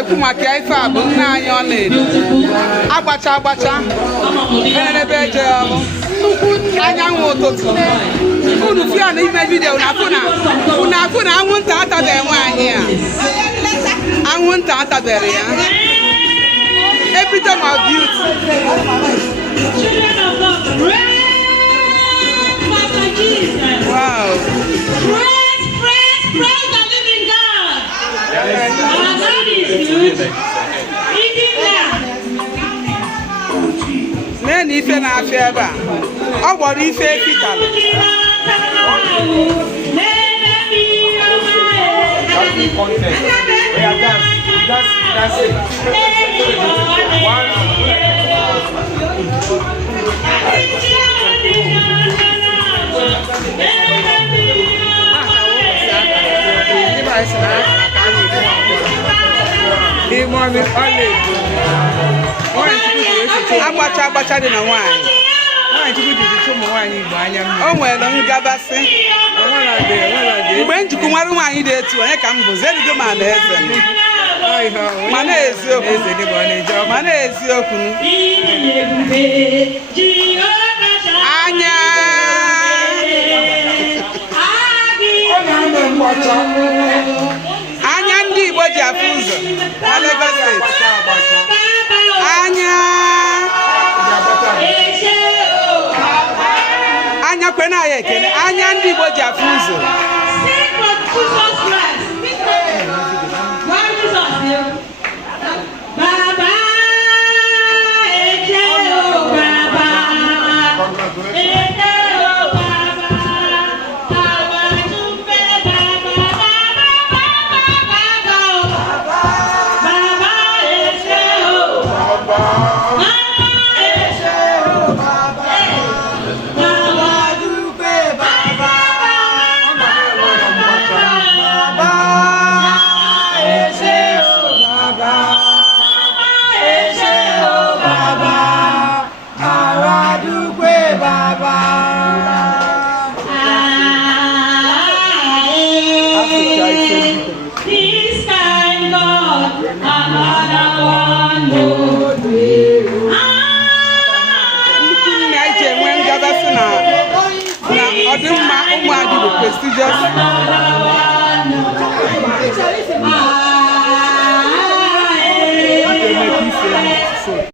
na-ekwu maka ife a bụ nna anyị ọlaedo agbacha ebe eje ọrụ anyanwụ ụtụtụ unu fia na ime vidiyo unu afụ na anwụnta atabeghị nwaanyị a anwụnta atabeghị ya epitome of beauty. Wow. Praise the living God. Our God is good. Nene ife na-afịa ebe a ọ gbọrọ ife efitalụ agbacha dị na nwaanyị o nwere ngabasị mgbe njikọ nwere nwaanyị dị etu onye ka m bụ zerigo ma na eze mana eziokwu anya ndị Igbo ji afụ ụzọ na Lagos steeti anya kwena ya ekele anya ndị Igbo ji afụ ụzọ Odinma Umuadiagbo prestigious